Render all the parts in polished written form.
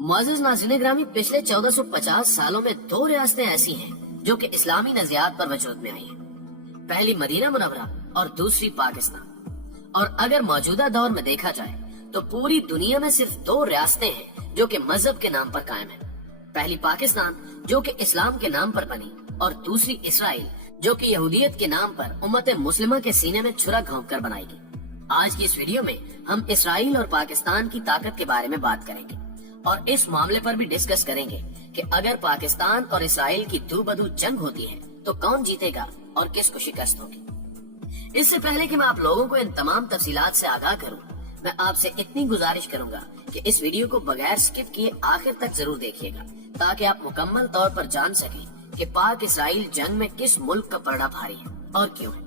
मुअज़्ज़िज़ नाज़रीन ग्रामी, पिछले 1450 सालों में दो रियासतें ऐसी हैं जो कि इस्लामी नज़रियात पर वजूद में आई हैं। पहली मदीना मुनव्वरा और दूसरी पाकिस्तान। और अगर मौजूदा दौर में देखा जाए तो पूरी दुनिया में सिर्फ दो रियासतें हैं जो कि मजहब के नाम पर कायम है। पहली पाकिस्तान जो कि इस्लाम के नाम पर बनी, और दूसरी इसराइल जो कि यहूदियत के नाम पर उम्मत मुस्लिमा के सीने में छुरा घोंप कर बनाएगी। आज की इस वीडियो में हम इसराइल और पाकिस्तान की ताकत के बारे में बात करेंगे और इस मामले पर भी डिस्कस करेंगे कि अगर पाकिस्तान और इसराइल की दूबदू जंग होती है तो कौन जीतेगा और किसको शिकस्त होगी। इससे पहले कि मैं आप लोगों को इन तमाम तफसीलात से आगाह करूं, मैं आपसे इतनी गुजारिश करूंगा कि इस वीडियो को बगैर स्किप किए आखिर तक जरूर देखिएगा, ताकि आप मुकम्मल तौर पर जान सकें कि पाक इसराइल जंग में किस मुल्क का पलड़ा भारी है और क्यों है।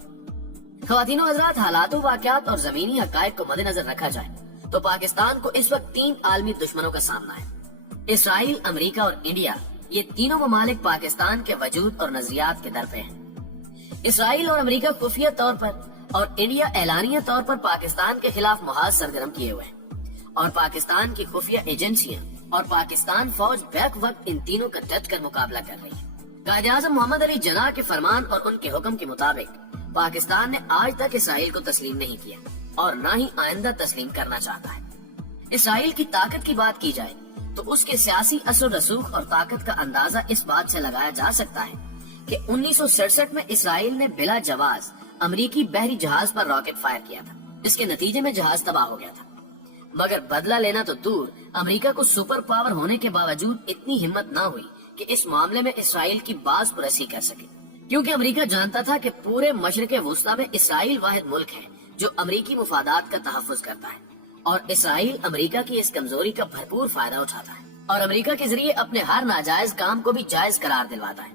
ख़वातीनो हज़रात, हालातों, वाक़यात और ज़मीनी हक़ाइक़ को मद्देनजर रखा जाए तो पाकिस्तान को इस वक्त तीन आलमी दुश्मनों का सामना है। इसराइल, अमेरिका और इंडिया, ये तीनों ममालिक पाकिस्तान के वजूद और नजरियात के दर पे हैं। इसराइल और अमेरिका खुफिया तौर पर और इंडिया एलानिया तौर पर पाकिस्तान के खिलाफ मुहाज सरगर्म किए हुए हैं, और पाकिस्तान की खुफिया एजेंसियां और पाकिस्तान फौज बैक वक्त इन तीनों का डट कर मुकाबला कर रही है। कायद-ए-आज़म मोहम्मद अली जिन्नाह के फरमान और उनके हुक्म के मुताबिक पाकिस्तान ने आज तक इसराइल को तस्लीम नहीं किया और न ही आइंदा तस्लीम करना चाहता है। इसराइल की ताकत की बात की जाए तो उसके सियासी असर रसूख और ताकत का अंदाजा इस बात से लगाया जा सकता है कि 1967 में इसराइल ने बिला जवाज अमेरिकी बहरी जहाज पर रॉकेट फायर किया था। इसके नतीजे में जहाज तबाह हो गया था। मगर बदला लेना तो दूर, अमेरिका को सुपर पावर होने के बावजूद इतनी हिम्मत न हुई कि इस मामले में इसराइल की बाज पुरसी कर सके, क्योंकि अमेरिका जानता था कि पूरे मशरिक़ वुस्ता में इसराइल वाहिद मुल्क है जो अमेरिकी मुफादात का तहफ़्फ़ुज़ करता है, और इसराइल अमेरिका की इस कमजोरी का भरपूर फायदा उठाता है और अमेरिका के जरिए अपने हर नाजायज काम को भी जायज करार दिलवाता है,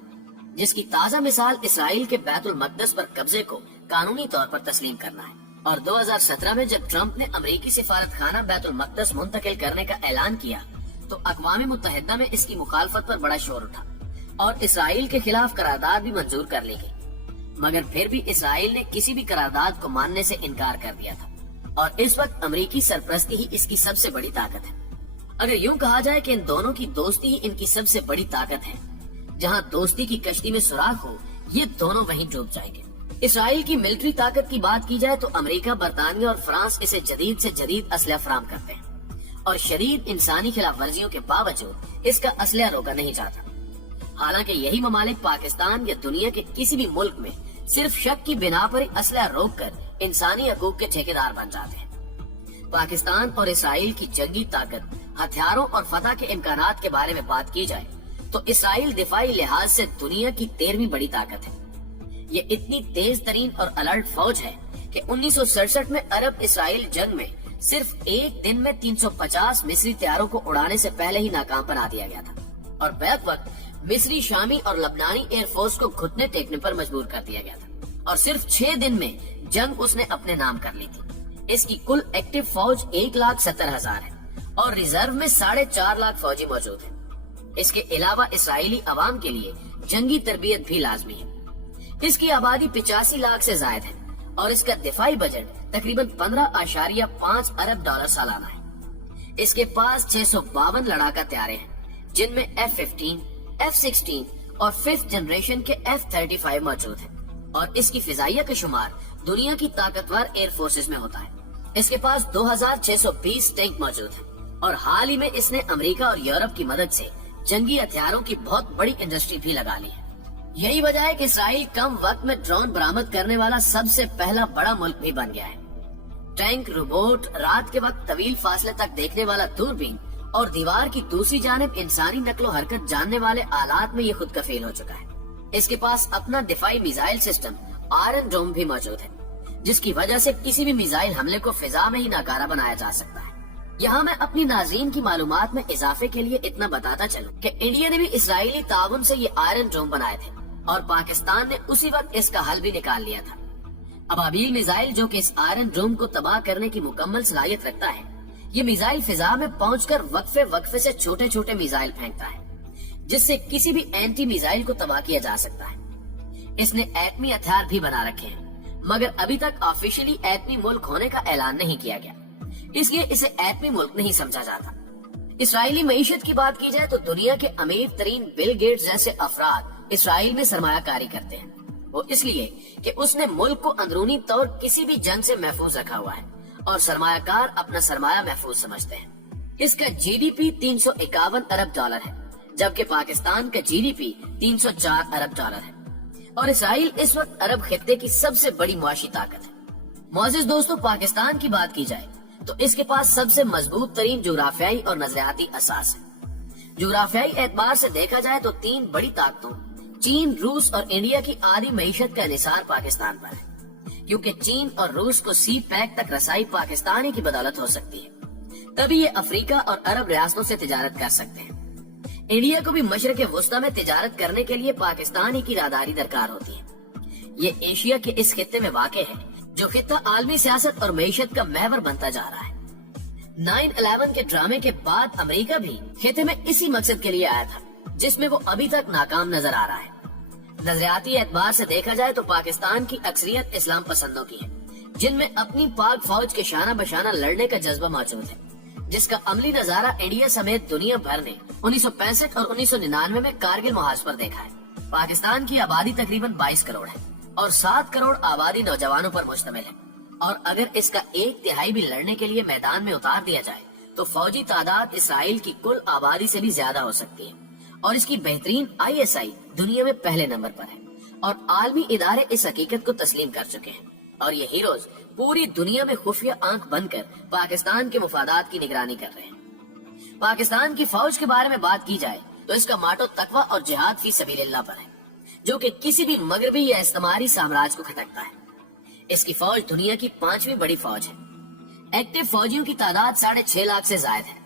जिसकी ताज़ा मिसाल इसराइल के बैतुल मक़दस पर कब्जे को कानूनी तौर पर तस्लीम करना है। और 2017 में जब ट्रंप ने अमेरिकी सिफारत खाना बैतुल मक़दस मुंतकिल करने का ऐलान किया तो अक़वाम मुत्तहिदा में इसकी मुखालफत पर बड़ा शोर उठा और इसराइल के खिलाफ करारदाद भी मंजूर कर ली गई। मगर फिर भी इसराइल ने किसी भी करारदाद को मानने से इनकार कर दिया था, और इस वक्त अमेरिकी सरपरस्ती ही इसकी सबसे बड़ी ताकत है। अगर यूं कहा जाए कि इन दोनों की दोस्ती ही इनकी सबसे बड़ी ताकत है, जहां दोस्ती की कश्ती में सुराख हो, ये दोनों वहीं डूब जाएंगे। इसराइल की मिलिट्री ताकत की बात की जाए तो अमेरिका, बरतानिया और फ्रांस इसे जदीद से जदीद असलहा फराम करते हैं और शदीद इंसानी खिलाफ वर्जियों के बावजूद इसका असलहा रोका नहीं जाता। हालांकि यही ममालिक पाकिस्तान या दुनिया के किसी भी मुल्क में सिर्फ शक की बिना पर ही असलहा रोक कर इंसानी हकूक के ठेकेदार बन जाते हैं। पाकिस्तान और इसराइल की जंगी ताकत, हथियारों और फतह के इम्कानात के बारे में बात की जाए तो इसराइल दिफाई लिहाज से दुनिया की 13वीं बड़ी ताकत है। ये इतनी तेज तरीन और अलर्ट फौज है कि 1967 में अरब इसराइल जंग में सिर्फ एक दिन में 350 मिस्री तैयारों को उड़ाने से पहले ही नाकाम बना दिया गया था, और बैक वक्त मिस्री, शामी और लबनानी एयरफोर्स को घुटने टेकने पर मजबूर कर दिया गया था, और सिर्फ 6 दिन में जंग उसने अपने नाम कर ली थी। इसकी कुल एक्टिव फौज 1,70,000 है और रिजर्व में 4.5 लाख फौजी मौजूद है। इसके अलावा इसराइली अवाम के लिए जंगी तरबियत भी लाजमी है। इसकी आबादी 85 लाख से जायद है और इसका दिफाई बजट तकरीबन 15.5 अरब डॉलर सालाना है। इसके पास 652 लड़ाका तैयारे हैं, जिनमें F-15, F-16 और 5th जनरेशन के F-35 मौजूद है, और इसकी फिजाइया का शुमार दुनिया की ताकतवर एयर फोर्सेस में होता है। इसके पास 2620 टैंक मौजूद है और हाल ही में इसने अमेरिका और यूरोप की मदद से जंगी हथियारों की बहुत बड़ी इंडस्ट्री भी लगा ली है। यही वजह है कि इसराइल कम वक्त में ड्रोन बरामद करने वाला सबसे पहला बड़ा मुल्क भी बन गया है। टैंक, रोबोट, रात के वक्त तवील फासले तक देखने वाला दूरबीन और दीवार की दूसरी जानिब इंसानी नकलो हरकत जानने वाले आलात में ये खुद कफील हो चुका है। इसके पास अपना दिफाई मिसाइल सिस्टम आयरन डोम भी मौजूद है, जिसकी वजह से किसी भी मिसाइल हमले को फिजा में ही नाकारा बनाया जा सकता है। यहाँ मैं अपनी नाज़रीन की मालूमात में इजाफे के लिए इतना बताता चलूं कि इंडिया ने भी इसराइली ताउन से ये आयरन डोम बनाए थे और पाकिस्तान ने उसी वक्त इसका हल भी निकाल लिया था। अबाबील मिसाइल, जो कि इस आयरन डोम को तबाह करने की मुकम्मल सलाहियत रखता है, ये मिसाइल फिजा में पहुंचकर वक्फे वक्फे से छोटे छोटे मिसाइल फेंकता है, जिससे किसी भी एंटी मिसाइल को तबाह किया जा सकता है। इसने एटमी हथियार भी बना रखे हैं, मगर अभी तक ऑफिशियली एटमी मुल्क होने का ऐलान नहीं किया गया, इसलिए इसे एटमी मुल्क नहीं समझा जाता। اسرائیلی معیشت کی بات کی جائے تو دنیا کے امیر ترین بل گیٹس جیسے افراد اسرائیل میں سرمایہ کاری کرتے ہیں، وہ اس لیے کہ اس نے ملک کو اندرونی طور کسی بھی جنگ سے محفوظ رکھا ہوا ہے اور سرمایہ کار اپنا سرمایہ محفوظ سمجھتے ہیں۔ اس کا جی ڈی پی 351 ارب ڈالر ہے، جبکہ پاکستان کا جی ڈی پی 304 ارب ڈالر ہے، اور اسرائیل اس وقت عرب خطے کی سب سے بڑی معاشی طاقت ہے۔ معزز دوستو، پاکستان کی بات کی جائے تو اس کے پاس سب سے مضبوط ترین جغرافیائی اور نظریاتی اساس ہے۔ جغرافیائی اعتبار سے دیکھا جائے تو تین بڑی طاقتوں چین، روس اور انڈیا کی آدھی معیشت کا انحصار پاکستان پر ہے، کیونکہ چین اور روس کو سی پیک تک رسائی پاکستان ہی کی بدولت ہو سکتی ہے، تبھی یہ افریقہ اور عرب ریاستوں سے تجارت کر سکتے ہیں۔ انڈیا کو بھی مشرق وسطی میں تجارت کرنے کے لیے پاکستان ہی کی راداری درکار ہوتی ہے۔ یہ ایشیا کے اس خطے میں واقع ہے جو خطہ عالمی سیاست اور معیشت کا محور بنتا جا رہا ہے۔ 9/11 کے ڈرامے کے بعد امریکہ بھی خطے میں اسی مقصد کے لیے آیا تھا، جس میں وہ ابھی تک ناکام نظر آ رہا ہے۔ نظریاتی اعتبار سے دیکھا جائے تو پاکستان کی اکثریت اسلام پسندوں کی ہے، جن میں اپنی پاک فوج کے شانہ بشانہ لڑنے کا جذبہ موجود ہے، جس کا عملی نظارہ انڈیا سمیت دنیا بھر نے 1965 اور 1999 میں کارگل محاذ پر دیکھا ہے۔ پاکستان کی آبادی تقریباً 22 کروڑ ہے اور 7 کروڑ آبادی نوجوانوں پر مشتمل ہے، اور اگر اس کا 1/3 بھی لڑنے کے لیے میدان میں اتار دیا جائے تو فوجی تعداد اسرائیل کی کل آبادی سے بھی زیادہ ہو سکتی ہے، اور اس کی بہترین ISI دنیا میں پہلے نمبر پر ہے، اور عالمی ادارے اس حقیقت کو تسلیم کر چکے ہیں، اور یہ ہیروز پوری دنیا میں خفیہ آنکھ بند کر پاکستان کے مفادات کی نگرانی کر رہے ہیں۔ پاکستان کی فوج کے بارے میں بات کی جائے تو اس کا ماٹو تقوی اور جہاد فی سبیل اللہ پر ہے، جو کہ کسی بھی مغربی یا استعماری سامراج کو کھٹکتا ہے۔ اس کی فوج دنیا کی 5ویں بڑی فوج ہے۔ ایکٹیو فوجیوں کی تعداد 6.5 لاکھ سے زائد ہے۔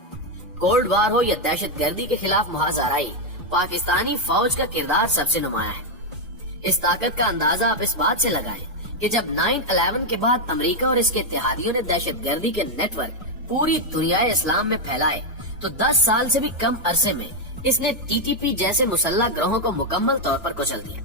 کولڈ وار ہو یا دہشت گردی کے خلاف محاذ آرائی، پاکستانی فوج کا کردار سب سے نمایاں ہے۔ اس طاقت کا اندازہ آپ اس بات سے لگائیں کہ جب 9/11 کے بعد امریکہ اور اس کے اتحادیوں نے دہشت گردی کے نیٹ ورک پوری دنیا اسلام میں پھیلائے تو 10 سال سے بھی کم عرصے میں اس نے TTP جیسے مسلح گروہوں کو مکمل طور پر کچل دیا۔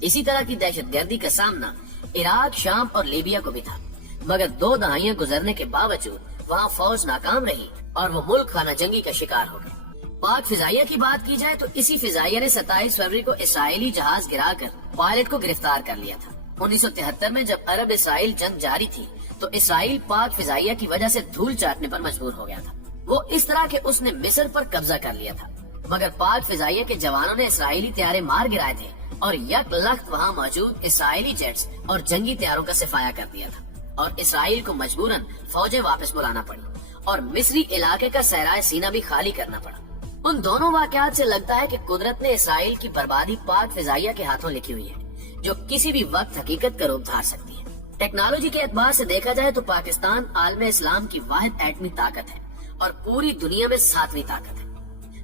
اسی طرح کی دہشت گردی کا سامنا عراق، شام اور لیبیا کو بھی تھا، مگر 2 دہائیاں گزرنے کے باوجود وہاں فوج ناکام رہی اور وہ ملک خانہ جنگی کا شکار ہو گئے۔ پاک فضائیہ کی بات کی جائے تو اسی فضائیہ نے 27 فروری کو اسرائیلی جہاز گرا کر پائلٹ کو گرفتار کر لیا تھا۔ 1973 میں جب عرب اسرائیل جنگ جاری تھی تو اسرائیل پاک فضائیہ کی وجہ سے دھول چاٹنے پر مجبور ہو گیا تھا۔ وہ اس طرح کہ اس نے مصر پر قبضہ کر لیا تھا، مگر پاک فضائیہ کے جوانوں نے اسرائیلی طیارے مار گرائے تھے اور یک لخت وہاں موجود اسرائیلی جیٹس اور جنگی طیاروں کا صفایا کر دیا تھا، اور اسرائیل کو مجبوراً فوجیں واپس بلانا پڑی اور مصری علاقے کا صحرائے سینا بھی خالی کرنا پڑا۔ ان دونوں واقعات سے لگتا ہے کہ قدرت نے اسرائیل کی بربادی پاک فضائیہ کے ہاتھوں لکھی ہوئی ہے، جو کسی بھی وقت حقیقت کا روپ دھار سکتی ہے۔ ٹیکنالوجی کے اعتبار سے دیکھا جائے تو پاکستان عالم اسلام کی واحد ایٹمی طاقت ہے اور پوری دنیا میں 7ویں طاقت ہے۔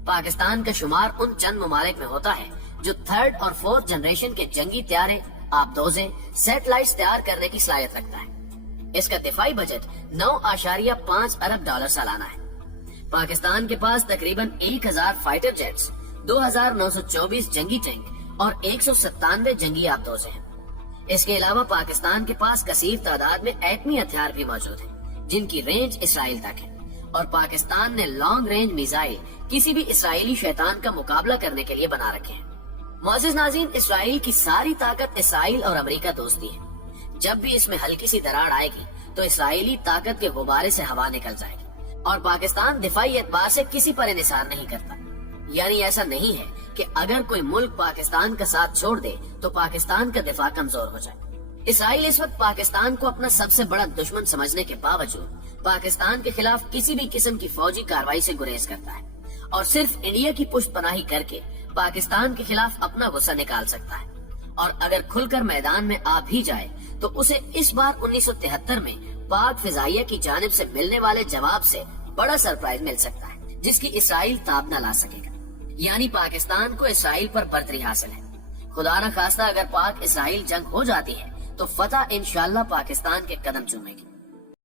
پاکستان کا شمار ان چند ممالک میں ہوتا ہے جو 3rd اور 4th جنریشن کے جنگی طیارے، آبدوزیں، سیٹلائٹس تیار کرنے کی صلاحیت رکھتا ہے۔ اس کا دفاعی بجٹ 9.5 ارب ڈالر سالانہ ہے۔ پاکستان کے پاس تقریباً 1000 فائٹر جیٹس، 2924 جنگی ٹینک اور 197 جنگی آبدوزیں ہیں۔ اس کے علاوہ پاکستان کے پاس کثیر تعداد میں ایٹمی ہتھیار بھی موجود ہیں، جن کی رینج اسرائیل تک ہے، اور پاکستان نے لانگ رینج میزائل کسی بھی اسرائیلی شیطان کا مقابلہ کرنے کے لیے بنا رکھے ہیں۔ معزز ناظرین، اسرائیل کی ساری طاقت اسرائیل اور امریکہ دوستی ہے۔ جب بھی اس میں ہلکی سی دراڑ آئے گی تو اسرائیلی طاقت کے غبارے سے ہوا نکل جائے گی، اور پاکستان دفاعی اعتبار سے کسی پر انحصار نہیں کرتا۔ یعنی ایسا نہیں ہے کہ اگر کوئی ملک پاکستان کا ساتھ چھوڑ دے تو پاکستان کا دفاع کمزور ہو جائے۔ اسرائیل اس وقت پاکستان کو اپنا سب سے بڑا دشمن سمجھنے کے باوجود پاکستان کے خلاف کسی بھی قسم کی فوجی کارروائی سے گریز کرتا ہے، اور صرف انڈیا کی پشت پناہی کر کے پاکستان کے خلاف اپنا غصہ نکال سکتا ہے، اور اگر کھل کر میدان میں آ بھی جائے تو اسے اس بار 1973 میں پاک فضائیہ کی جانب سے ملنے والے جواب سے بڑا سرپرائز مل سکتا ہے، جس کی اسرائیل تاب نہ لا سکے گا۔ یعنی پاکستان کو اسرائیل پر برتری حاصل ہے۔ خدا نہ خواستہ اگر پاک اسرائیل جنگ ہو جاتی ہے تو فتح انشاءاللہ پاکستان کے قدم چومے گی۔